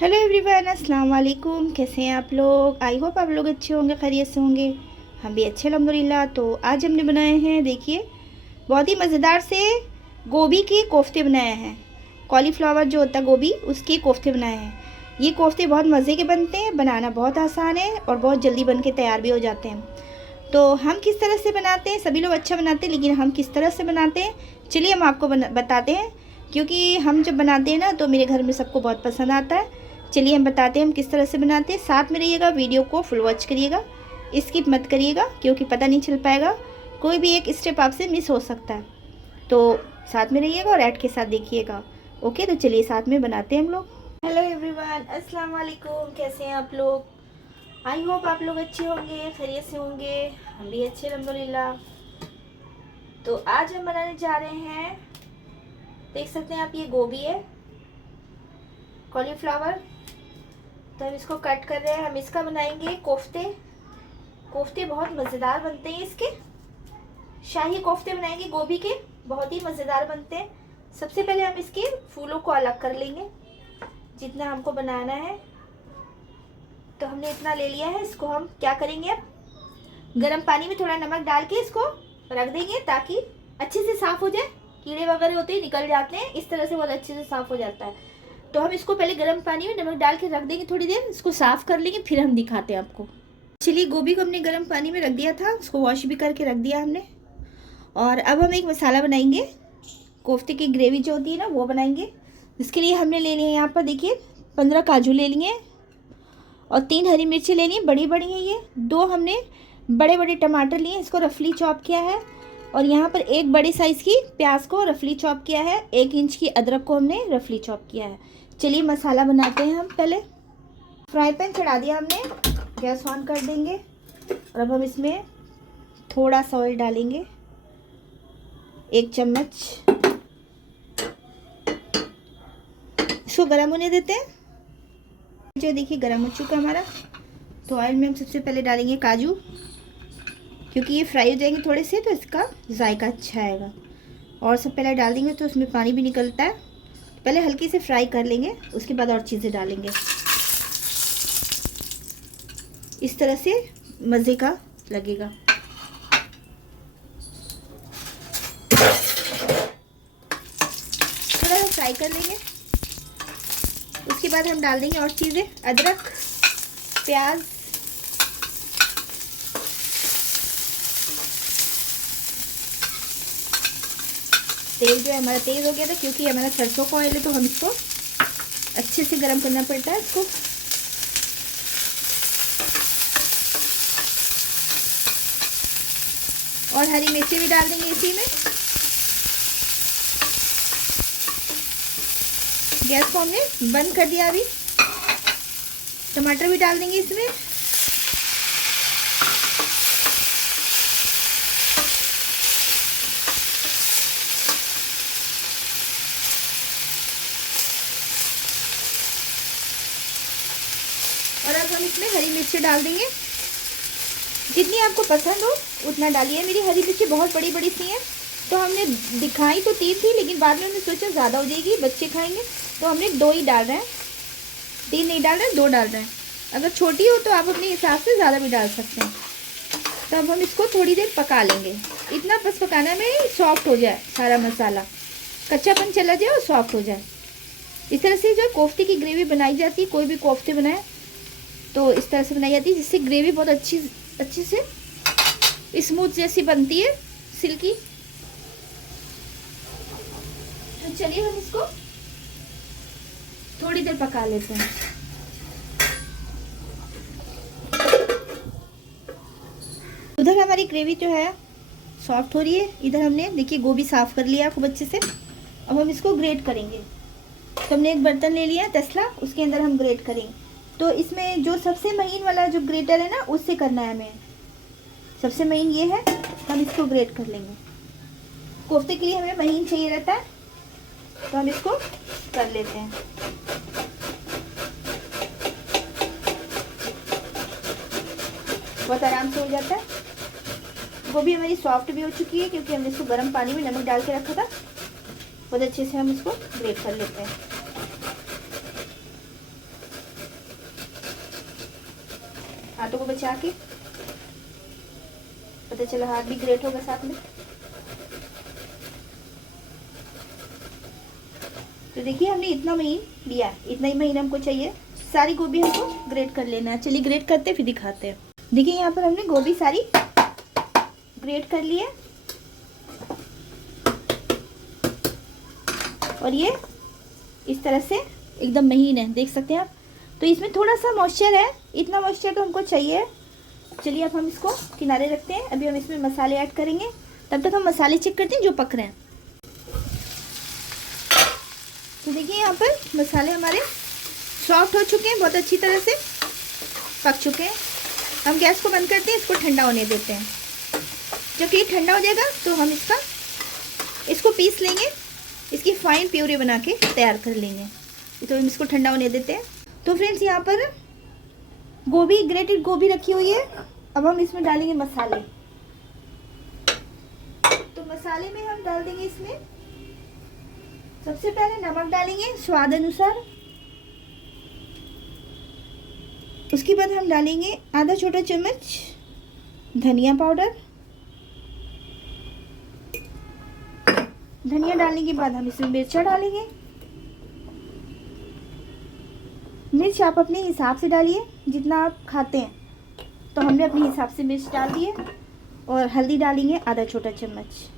Hello everyone, अस्सलाम वालेकुम। कैसे हैं आप लोग? आई होप आप लोग अच्छे होंगे, खैरियत से होंगे। हम भी अच्छे अल्हम्दुलिल्लाह। तो आज हमने बनाए हैं, देखिए, बहुत ही मज़ेदार से गोभी के कोफ्ते बनाए हैं। कॉलीफ्लावर जो होता है गोभी, उसके कोफ्ते बनाए हैं। ये कोफ्ते बहुत मज़े के बनते हैं, बनाना बहुत आसान है और बहुत जल्दी बन के तैयार भी हो जाते हैं। तो हम किस तरह से बनाते हैं, सभी लोग अच्छा बनाते हैं, लेकिन हम किस तरह से बनाते हैं चलिए हम आपको बताते हैं। क्योंकि हम जब बनाते हैं ना तो मेरे घर में सबको बहुत पसंद आता है। चलिए हम बताते हैं हम किस तरह से बनाते हैं। साथ में रहिएगा, वीडियो को फुल वॉच करिएगा, स्किप मत करिएगा, क्योंकि पता नहीं चल पाएगा, कोई भी एक स्टेप आपसे मिस हो सकता है। तो साथ में रहिएगा और ऐड के साथ देखिएगा। ओके, तो चलिए साथ में बनाते हैं हम लोग। हेलो एवरीवन, अस्सलाम वालेकुम। कैसे हैं आप लोग? आई होप आप लोग अच्छे होंगे, खैरियत से होंगे। हम भी अच्छे अल्हम्दुलिल्लाह। तो आज हम बनाने जा रहे हैं, देख सकते हैं आप, ये गोभी है, कॉलीफ्लावर। तो हम इसको कट कर रहे हैं। हम इसका बनाएंगे कोफ्ते। कोफ्ते बहुत मज़ेदार बनते हैं इसके। शाही कोफ्ते बनाएंगे गोभी के, बहुत ही मज़ेदार बनते हैं। सबसे पहले हम इसके फूलों को अलग कर लेंगे, जितना हमको बनाना है। तो हमने इतना ले लिया है। इसको हम क्या करेंगे, अब गर्म पानी में थोड़ा नमक डाल के इसको रख देंगे, ताकि अच्छे से साफ़ हो जाए। कीड़े वगैरह होते हैं, निकल जाते हैं, इस तरह से बहुत अच्छे से साफ़ हो जाता है। तो हम इसको पहले गर्म पानी में नमक डाल के रख देंगे, थोड़ी देर इसको साफ़ कर लेंगे, फिर हम दिखाते हैं आपको। चलिए, गोभी को हमने गर्म पानी में रख दिया था, उसको वॉश भी करके रख दिया हमने। और अब हम एक मसाला बनाएंगे, कोफ्ते की ग्रेवी जो होती है ना, वो बनाएंगे। इसके लिए हमने ले लिए यहाँ पर, देखिए, 15 काजू ले लिए और 3 हरी मिर्ची ले ली, बड़ी बड़ी हैं ये। 2 हमने बड़े बड़े टमाटर लिए, इसको रफली चॉप किया है। और यहाँ पर एक बड़ी साइज़ की प्याज को रफली चॉप किया है। 1 इंच की अदरक को हमने रफली चॉप किया है। चलिए मसाला बनाते हैं हम। पहले फ्राई पैन चढ़ा दिया हमने, गैस ऑन कर देंगे। और अब हम इसमें थोड़ा सा ऑयल डालेंगे, 1 चम्मच। इसको गर्म होने देते हैं। जो देखिए गर्म हो चुका हमारा। तो ऑयल में हम सबसे पहले डालेंगे काजू, क्योंकि ये फ्राई हो जाएंगे थोड़े से, तो इसका जायका अच्छा आएगा। और सब पहले डाल देंगे तो उसमें पानी भी निकलता है। पहले हल्की से फ्राई कर लेंगे, उसके बाद और चीज़ें डालेंगे। इस तरह से मज़े का लगेगा। थोड़ा सा फ्राई कर लेंगे, उसके बाद हम डाल देंगे और चीज़ें, अदरक, प्याज, तेल जो है हमारा तेज़ हो गया था, क्योंकि हमारा सरसों का ऑयल है, तो हम इसको अच्छे से गर्म करना पड़ता है इसको। और हरी मिर्ची भी डाल देंगे इसी में। गैस को हमने बंद कर दिया अभी। टमाटर भी डाल देंगे इसमें। और अब हम इसमें हरी मिर्ची डाल देंगे, जितनी आपको पसंद हो उतना डालिए। मेरी हरी मिर्ची बहुत बड़ी बड़ी सी हैं, तो हमने दिखाई तो 3 थी, लेकिन बाद में हमने सोचा ज़्यादा हो जाएगी, बच्चे खाएंगे, तो हमने 2 ही डाल रहे हैं। 3 नहीं डाल रहे हैं, 2 डाल रहे हैं। अगर छोटी हो तो आप अपने हिसाब से ज़्यादा भी डाल सकते हैं। तो अब हम इसको थोड़ी देर पका लेंगे। इतना बस पकाना में सॉफ्ट हो जाए सारा मसाला, कच्चापन चला जाए और सॉफ्ट हो जाए। इस तरह से जो कोफ्ते की ग्रेवी बनाई जाती है, कोई भी कोफ्ते बनाए तो इस तरह से बनाई जाती है, जिससे ग्रेवी बहुत अच्छी से स्मूथ जैसी बनती है, सिल्की। तो चलिए हम इसको थोड़ी देर पका लेते हैं। उधर हमारी ग्रेवी जो है सॉफ्ट हो रही है, इधर हमने देखिए गोभी साफ़ कर लिया खूब अच्छे से। अब हम इसको ग्रेट करेंगे। तो हमने एक बर्तन ले लिया तसला, उसके अंदर हम ग्रेट करेंगे। तो इसमें जो सबसे महीन वाला जो ग्रेटर है ना, उससे करना है हमें। सबसे महीन ये है, हम इसको ग्रेट कर लेंगे। कोफ्ते के लिए हमें महीन चाहिए रहता है, तो हम इसको कर लेते हैं। बहुत आराम से हो जाता है। गोभी हमारी सॉफ्ट भी हो चुकी है, क्योंकि हमने इसको गर्म पानी में नमक डाल के रखा था। बहुत अच्छे से हम इसको ग्रेट कर लेते हैं। हाथों को बचा के, पता चला हाथ भी ग्रेट होगा साथ में। तो देखिए हमने इतना महीन लिया, इतना ही महीन हमको चाहिए। सारी गोभी हमको ग्रेट कर लेना है। चलिए ग्रेट करते फिर दिखाते हैं। देखिए यहाँ पर हमने गोभी सारी ग्रेट कर ली है और ये इस तरह से एकदम महीन है, देख सकते हैं आप। तो इसमें थोड़ा सा मॉइस्चर है, इतना मॉइस्चर तो हमको चाहिए। चलिए अब हम इसको किनारे रखते हैं। अभी हम इसमें मसाले ऐड करेंगे, तब तक हम मसाले चेक करते हैं जो पक रहे हैं। तो देखिए यहाँ पर मसाले हमारे सॉफ्ट हो चुके हैं, बहुत अच्छी तरह से पक चुके हैं। हम गैस को बंद करते हैं, इसको ठंडा होने देते हैं। जब ये ठंडा हो जाएगा तो हम इसको पीस लेंगे, इसकी फाइन प्यूरी बना के तैयार कर लेंगे। तो हम इसको ठंडा होने देते हैं। तो फ्रेंड्स यहाँ पर गोभी, ग्रेटेड गोभी रखी हुई है। अब हम इसमें डालेंगे मसाले। तो मसाले में हम डाल देंगे इसमें सबसे पहले नमक डालेंगे स्वाद अनुसार। उसके बाद हम डालेंगे आधा छोटा चम्मच धनिया पाउडर। धनिया डालने के बाद हम इसमें मिर्चा डालेंगे। मिर्च आप अपने हिसाब से डालिए, जितना आप खाते हैं। तो हमने अपने हिसाब से मिर्च डाल दिए। और हल्दी डालेंगे आधा छोटा चम्मच।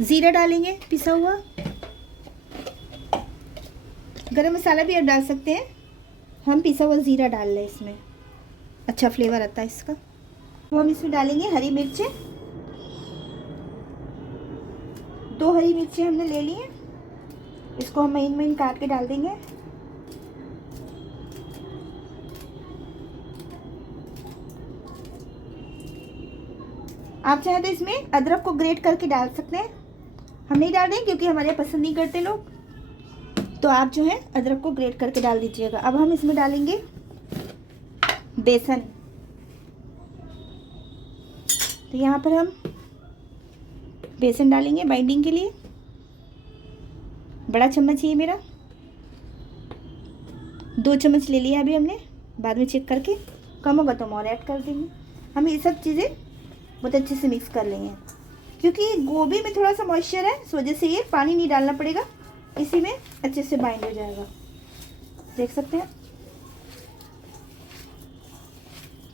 जीरा डालेंगे पिसा हुआ। गरम मसाला भी आप डाल सकते हैं, हम पिसा हुआ जीरा डाल रहे हैं इसमें, अच्छा फ्लेवर आता है इसका। तो हम इसमें डालेंगे हरी मिर्चें। 2 हरी मिर्चें हमने ले ली हैं, इसको हम महीन महीन काट के डाल देंगे। आप चाहे तो इसमें अदरक को ग्रेट करके डाल सकते हैं, हम नहीं डाल दें क्योंकि हमारे पसंद नहीं करते लोग। तो आप जो है अदरक को ग्रेट करके डाल दीजिएगा। अब हम इसमें डालेंगे बेसन। तो यहाँ पर हम बेसन डालेंगे बाइंडिंग के लिए। बड़ा चम्मच ये मेरा, 2 चम्मच ले लिया अभी हमने, बाद में चेक करके कम होगा तो हम और ऐड कर देंगे। हम ये सब चीज़ें बहुत अच्छे से मिक्स कर लेंगे। क्योंकि गोभी में थोड़ा सा मॉइस्चर है, इस वजह से ये पानी नहीं डालना पड़ेगा, इसी में अच्छे से बाइंड हो जाएगा। देख सकते हैं।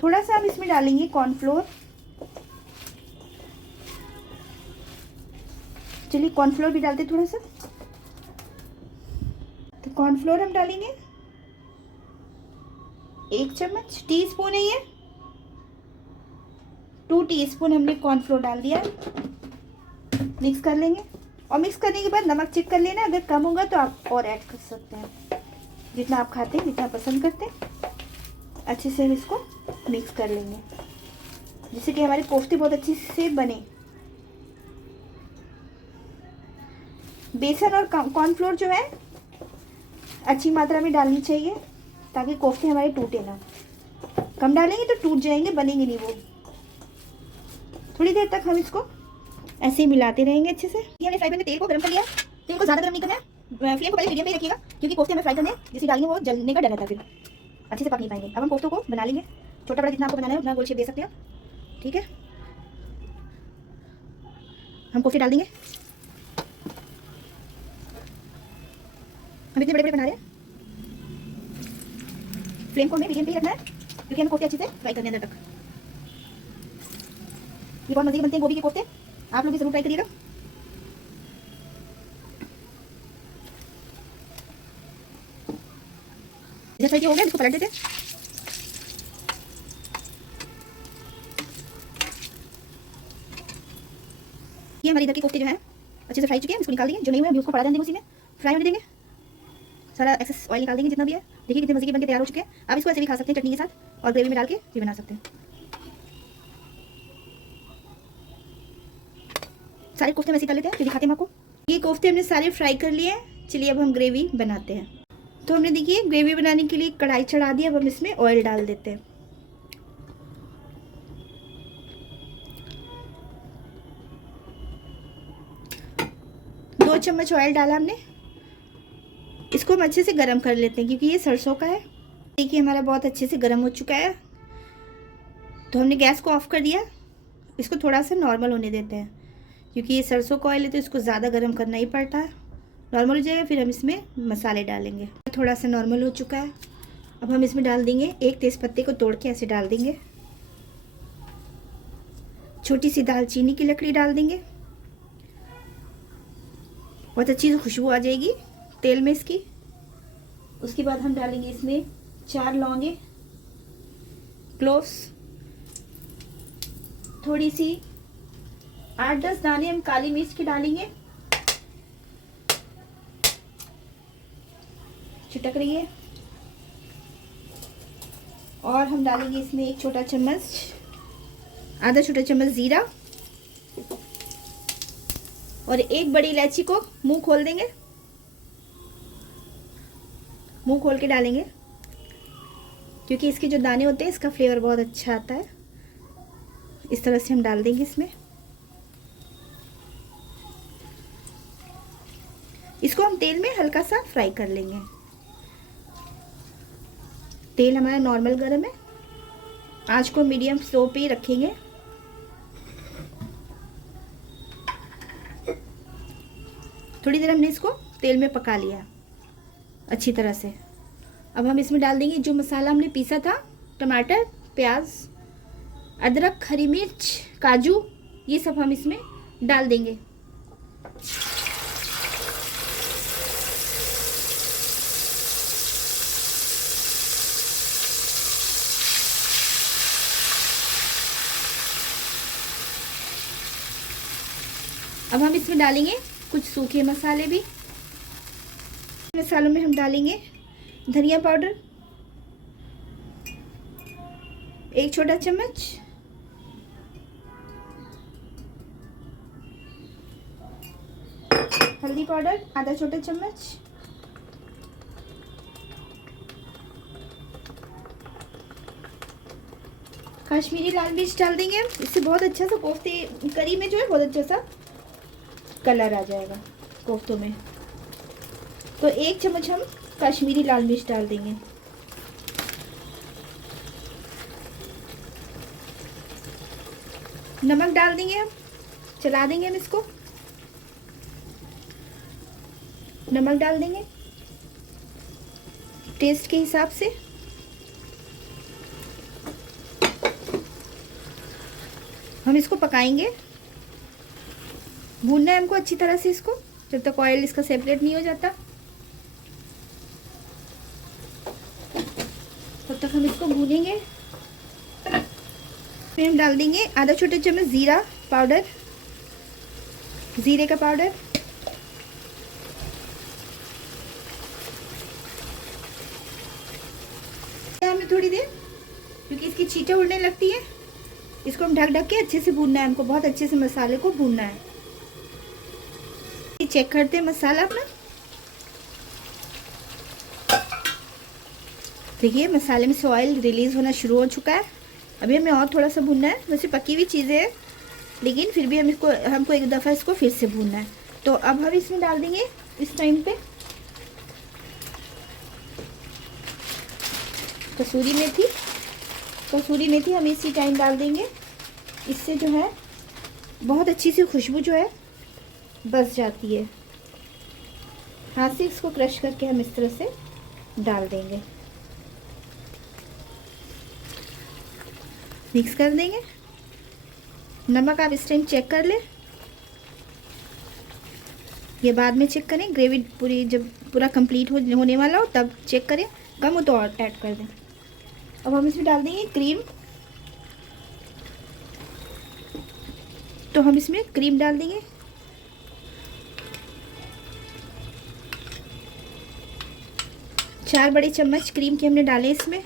थोड़ा सा हम इसमें डालेंगे कॉर्नफ्लोर। चलिए कॉर्नफ्लोर भी डालते थोड़ा सा। तो कॉर्नफ्लोर हम डालेंगे 1 चम्मच, टीस्पून है ये, 2 टीस्पून हमने कॉर्नफ्लोर डाल दिया। मिक्स कर लेंगे और मिक्स करने के बाद नमक चेक कर लेना, अगर कम होगा तो आप और ऐड कर सकते हैं, जितना आप खाते हैं, जितना पसंद करते हैं। अच्छे से हम इसको मिक्स कर लेंगे जिससे कि हमारे कोफ्ते बहुत अच्छे से बने। बेसन और कॉर्नफ्लोर जो है अच्छी मात्रा में डालनी चाहिए ताकि कोफ्ते हमारे टूटे ना। कम डालेंगे तो टूट जाएंगे, बनेंगे नहीं वो। थोड़ी देर तक हम इसको ऐसे ही मिलाते रहेंगे अच्छे से। ये हमने फ्राई पैन में तेल को गर्म कर लिया। तेल को ज़्यादा गर्म नहीं करना है, फ्लेम को पहले मीडियम पे रखिएगा क्योंकि कोफ्ते हमें फ्राई करने हैं, जिसे डालेंगे वो जलने का डर रहता है, फिर अच्छे से पक नहीं पाएंगे। अब हम कोफ्तों को बना लेंगे, छोटा बड़ा जितना आपको बनाना है उतना गोल शेप दे सकते हैं, ठीक है। हम कोफ्ते डाल देंगे। हम इतने बड़े बड़े बना रहे हैं। फ्लेम को हमें मीडियम पे ही रखना है क्योंकि हमें कोफ्ते अच्छे से फ्राई करने अंदर तक। ये बहुत मज़े बनते हैं गोभी के कोफ्ते, आप लोग भी जरूर ट्राई करिएगा। जैसा कि हो गया इसको पलट देते हैं। ये हमारे इधर के कोफ्ते जो है अच्छे से फ्राई चुके हैं, इसको निकाल देंगे। जो नहीं हुआ अभी उसको पड़ा देंगे, उसी में फ्राई होने देंगे। सारा एक्सेस ऑयल निकाल देंगे जितना भी है। देखिए कितने मज़े के बनके तैयार हो चुके हैं। आप इसको ऐसे भी खा सकते हैं चटनी के साथ और ग्रेवी में डाल के भी बना सकते हैं। सारे कोफ्ते में ऐसे कर लेते हैं, फिर दिखाते हैं आपको। ये कोफ्ते हमने सारे फ्राई कर लिए हैं। चलिए अब हम ग्रेवी बनाते हैं। तो हमने देखिए ग्रेवी बनाने के लिए कढ़ाई चढ़ा दी। अब हम इसमें ऑयल डाल देते हैं। दो चम्मच ऑयल डाला हमने। इसको हम अच्छे से गर्म कर लेते हैं क्योंकि ये सरसों का है। देखिए हमारा बहुत अच्छे से गर्म हो चुका है, तो हमने गैस को ऑफ़ कर दिया। इसको थोड़ा सा नॉर्मल होने देते हैं क्योंकि ये सरसों का ऑयल है तो इसको ज़्यादा गर्म करना ही पड़ता है। नॉर्मल हो जाएगा फिर हम इसमें मसाले डालेंगे। थोड़ा सा नॉर्मल हो चुका है, अब हम इसमें डाल देंगे एक तेज़पत्ते को तोड़ के ऐसे डाल देंगे। छोटी सी दालचीनी की लकड़ी डाल देंगे, बहुत अच्छी सी खुशबू आ जाएगी तेल में इसकी। उसके बाद हम डालेंगे इसमें 4 लौंगे, क्लोव्स, थोड़ी सी 8-10 दाने हम काली मिर्च के डालेंगे, छिटक रही है। और हम डालेंगे इसमें एक छोटा चम्मच, आधा छोटा चम्मच जीरा और एक बड़ी इलायची को मुंह खोल देंगे, मुंह खोल के डालेंगे क्योंकि इसके जो दाने होते हैं इसका फ्लेवर बहुत अच्छा आता है। इस तरह से हम डाल देंगे इसमें। इसको हम तेल में हल्का सा फ्राई कर लेंगे। तेल हमारा नॉर्मल गर्म है, आंच को मीडियम स्लो पे ही रखेंगे। थोड़ी देर हमने इसको तेल में पका लिया अच्छी तरह से। अब हम इसमें डाल देंगे जो मसाला हमने पीसा था, टमाटर, प्याज, अदरक, हरी मिर्च, काजू, ये सब हम इसमें डाल देंगे। अब हम इसमें डालेंगे कुछ सूखे मसाले भी। मसालों में हम डालेंगे धनिया पाउडर 1 छोटा चम्मच, हल्दी पाउडर आधा छोटा चम्मच, कश्मीरी लाल मिर्च डाल देंगे हम। इससे बहुत अच्छा सा कोफ्ते करी में जो है बहुत अच्छा सा कलर आ जाएगा कोफ्तों में। तो 1 चम्मच हम कश्मीरी लाल मिर्च डाल देंगे। नमक डाल देंगे हम, चला देंगे हम इसको। नमक डाल देंगे टेस्ट के हिसाब से। हम इसको पकाएंगे, भूनना है हमको अच्छी तरह से इसको जब तक ऑयल इसका सेपरेट नहीं हो जाता, तब तक हम इसको भूनेंगे। फिर हम डाल देंगे आधा छोटा चम्मच जीरा पाउडर, जीरे का पाउडर, हमें थोड़ी देर क्योंकि इसकी छींटें उड़ने लगती है, इसको हम ढक ढक के अच्छे से भूनना है हमको, बहुत अच्छे से मसाले को भूनना है। चेक करते हैं मसाला अपना। देखिए मसाले में से ऑयल रिलीज होना शुरू हो चुका है। अभी हमें और थोड़ा सा भूनना है, वैसे पकी हुई चीज़ें हैं लेकिन फिर भी हमको एक दफ़ा इसको फिर से भूनना है। तो अब हम इसमें डाल देंगे इस टाइम पे कसूरी मेथी। कसूरी मेथी हम इसी टाइम डाल देंगे, इससे जो है बहुत अच्छी सी खुशबू जो है बस जाती है। हाथ से इसको क्रश करके हम इस तरह से डाल देंगे, मिक्स कर देंगे। नमक आप इस टाइम चेक कर लें, ये बाद में चेक करें, ग्रेवी पूरी जब पूरा कंप्लीट होने वाला हो तब चेक करें, कम हो तो और ऐड कर दें। अब हम इसमें डाल देंगे क्रीम। तो हम इसमें क्रीम डाल देंगे, चार बड़े चम्मच क्रीम के हमने डाले इसमें।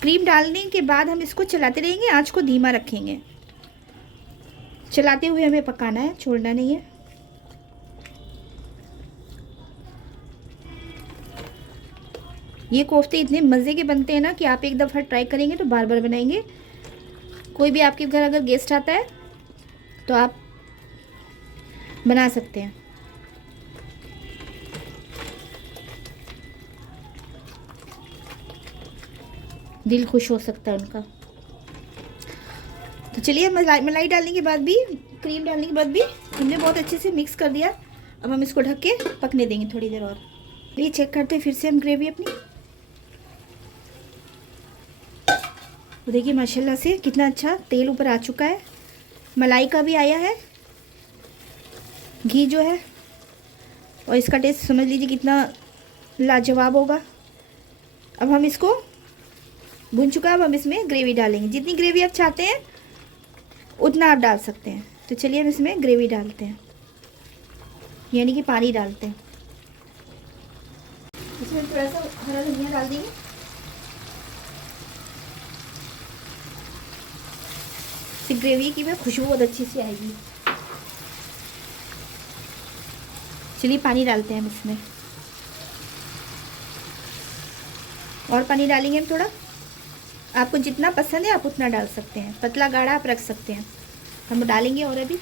क्रीम डालने के बाद हम इसको चलाते रहेंगे, आंच को धीमा रखेंगे। चलाते हुए हमें पकाना है, छोड़ना नहीं है। ये कोफ्ते इतने मज़े के बनते हैं ना कि आप एक दफ़ा ट्राई करेंगे तो बार बार बनाएंगे। कोई भी आपके घर अगर गेस्ट आता है तो आप बना सकते हैं। दिल खुश हो सकता है उनका। तो चलिए मलाई डालने के बाद भी, क्रीम डालने के बाद भी हमने बहुत अच्छे से मिक्स कर दिया। अब हम इसको ढक के पकने देंगे थोड़ी देर और। ये चेक करते हैं फिर से हम ग्रेवी अपनी। तो देखिए माशाल्लाह से कितना अच्छा तेल ऊपर आ चुका है, मलाई का भी आया है, घी जो है, और इसका टेस्ट समझ लीजिए कितना लाजवाब होगा। अब हम इसको भुन चुका है, अब हम इसमें ग्रेवी डालेंगे। जितनी ग्रेवी आप चाहते हैं उतना आप डाल सकते हैं। तो चलिए हम इसमें ग्रेवी डालते हैं, यानी कि पानी डालते हैं। इसमें थोड़ा सा हरा धनिया डाल देंगे। इससे ग्रेवी की भी खुशबू बहुत अच्छी सी आएगी। चलिए पानी डालते हैं हम इसमें, और पानी डालेंगे हम थोड़ा। आपको जितना पसंद है आप उतना डाल सकते हैं, पतला गाढ़ा आप रख सकते हैं। हम डालेंगे और अभी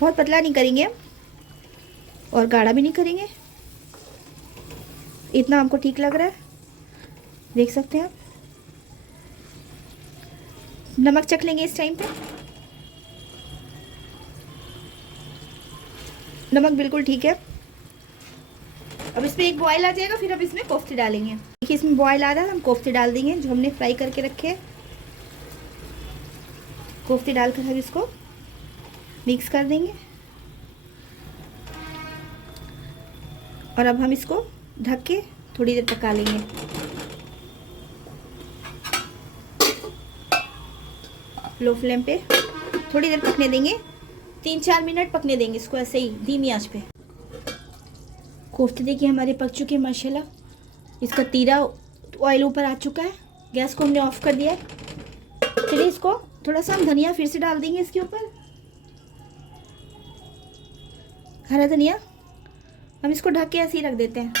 बहुत पतला नहीं करेंगे और गाढ़ा भी नहीं करेंगे, इतना हमको ठीक लग रहा है, देख सकते हैं आप। नमक चख लेंगे इस टाइम पे। नमक बिल्कुल ठीक है। अब इसमें एक बॉयल आ जाएगा, फिर अब इसमें कोफ्ते डालेंगे। देखिए इसमें बॉयल आ रहा है, हम कोफ्ते डाल देंगे जो हमने फ्राई करके रखे हैं। कोफ्ते डालकर हम इसको मिक्स कर देंगे, और अब हम इसको ढक के थोड़ी देर पका लेंगे। लो फ्लेम पे थोड़ी देर पकने देंगे, 3-4 मिनट पकने देंगे इसको ऐसे ही धीमी आंच पे। कोफ्ते देखिए हमारे पक चुके हैं माशाल्लाह। इसका तीरा ऑयल ऊपर आ चुका है, गैस को हमने ऑफ कर दिया है। चलिए इसको थोड़ा सा हम धनिया फिर से डाल देंगे इसके ऊपर, हरा धनिया। हम इसको ढक के ऐसे ही रख देते हैं।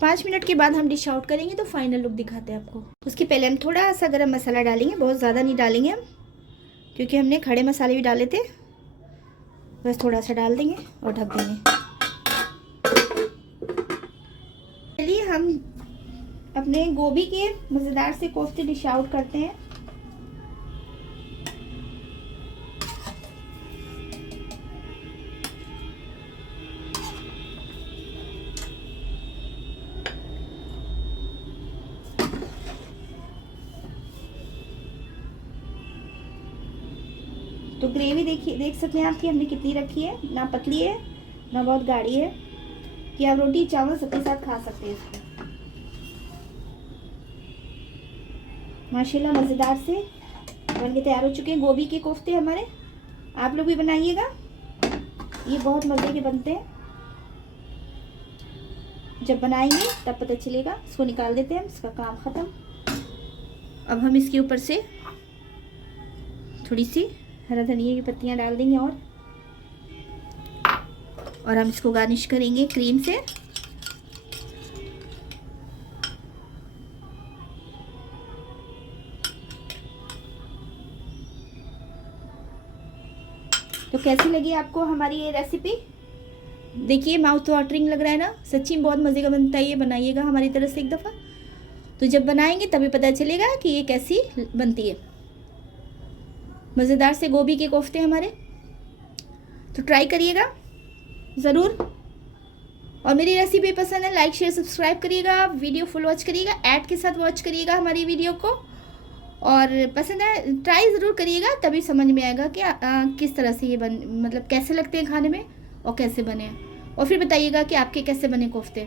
5 मिनट के बाद हम डिश आउट करेंगे तो फाइनल लुक दिखाते हैं आपको। उसके पहले हम थोड़ा सा गरम मसाला डालेंगे, बहुत ज़्यादा नहीं डालेंगे हम, क्योंकि हमने खड़े मसाले भी डाले थे। बस थोड़ा सा डाल देंगे और ढक देंगे। चलिए हम अपने गोभी के मज़ेदार से कोफ्ते डिश आउट करते हैं। तो ग्रेवी देखिए, देख सकते हैं आप कि हमने कितनी रखी है, ना पतली है ना बहुत गाढ़ी है, कि आप रोटी चावल सबके साथ खा सकते हैं इसको। माशाल्लाह मज़ेदार से बन के तैयार हो चुके हैं गोभी के कोफ्ते हमारे। आप लोग भी बनाइएगा, ये बहुत मज़े के बनते हैं। जब बनाएंगे तब पता चलेगा। इसको निकाल देते हैं, इसका काम ख़त्म। अब हम इसके ऊपर से थोड़ी सी हरा धनिया की पत्तियां डाल देंगे, और हम इसको गार्निश करेंगे क्रीम से। तो कैसी लगी आपको हमारी ये रेसिपी? देखिए माउथ वाटरिंग लग रहा है ना, सच्ची में बहुत मज़े का बनता है। ये बनाइएगा हमारी तरफ से एक दफ़ा, तो जब बनाएंगे तभी पता चलेगा कि ये कैसी बनती है। मज़ेदार से गोभी के कोफ्ते हमारे, तो ट्राई करिएगा ज़रूर। और मेरी रेसिपी पसंद है, लाइक शेयर सब्सक्राइब करिएगा, वीडियो फुल वॉच करिएगा, ऐड के साथ वॉच करिएगा हमारी वीडियो को। और पसंद है ट्राई ज़रूर करिएगा, तभी समझ में आएगा कि किस तरह से ये मतलब कैसे लगते हैं खाने में और कैसे बने, और फिर बताइएगा कि आपके कैसे बने कोफ्ते।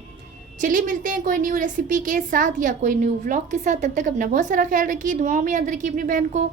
चलिए मिलते हैं कोई न्यू रेसिपी के साथ या कोई न्यू व्लॉग के साथ। तब तक अपना बहुत सारा ख्याल रखिए, दुआओं में याद रखिए अपनी बहन को।